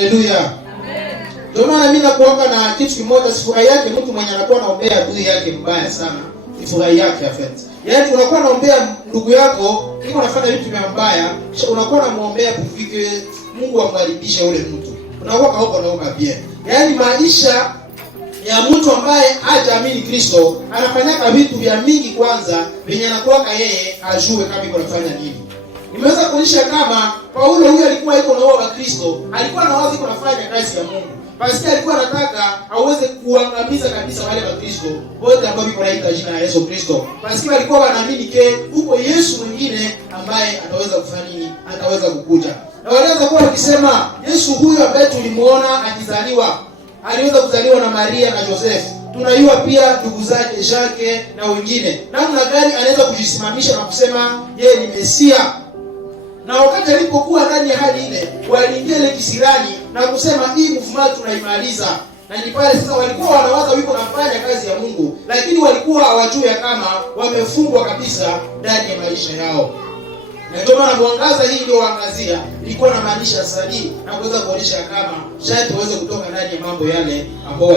Haleluya. Amen. Ndio maana mimi nakuanga na kitu kimoja, sifurahi yake mtu mwenye anakuwa anaombea adui yake mbaya sana. Sifurahi yake afete. Yaani unakuwa unaombea ndugu yako, iko unafanya vitu vya mbaya, kisha unakuwa unamuombea kufike Mungu amkaribishe ule mtu. Unakuwa kaomba naomba pia. Yaani maisha ya mtu ambaye hajaamini Kristo anafanyaka vitu vya mingi kwanza venye anakuwa yeye ajue kama iko anafanya nini. Nimeweza kuonyesha kama Paulo huyu alikuwa iko na wa Kristo, alikuwa na wazi kunafanya kazi ya Mungu. Basi alikuwa anataka aweze kuangamiza kabisa wale wa Kristo wote ambao wiko na jina la Yesu Kristo. Basi walikuwa wanaamini ke huko Yesu mwingine ambaye ataweza kufanya nini? Ataweza kukuja. Na walianza kuwa wakisema Yesu huyu ambaye tulimuona akizaliwa, aliweza kuzaliwa na Maria na Joseph. Tunajua pia ndugu zake Jake na wengine. Namna gani anaweza kujisimamisha na kusema yeye ni Mesia? Na wakati alipokuwa ndani ya hali ile, waliingia ile kisirani na kusema hii movement tunaimaliza. Na ni pale sasa walikuwa wanawaza wiko nafanya kazi ya Mungu, lakini walikuwa hawajui kama wamefungwa kabisa ndani ya maisha yao. Na ndio maana mwangaza hii ndio waangazia ilikuwa na maanisha sahihi na kuweza kuonyesha kama shati waweze kutoka ndani ya mambo yale ambao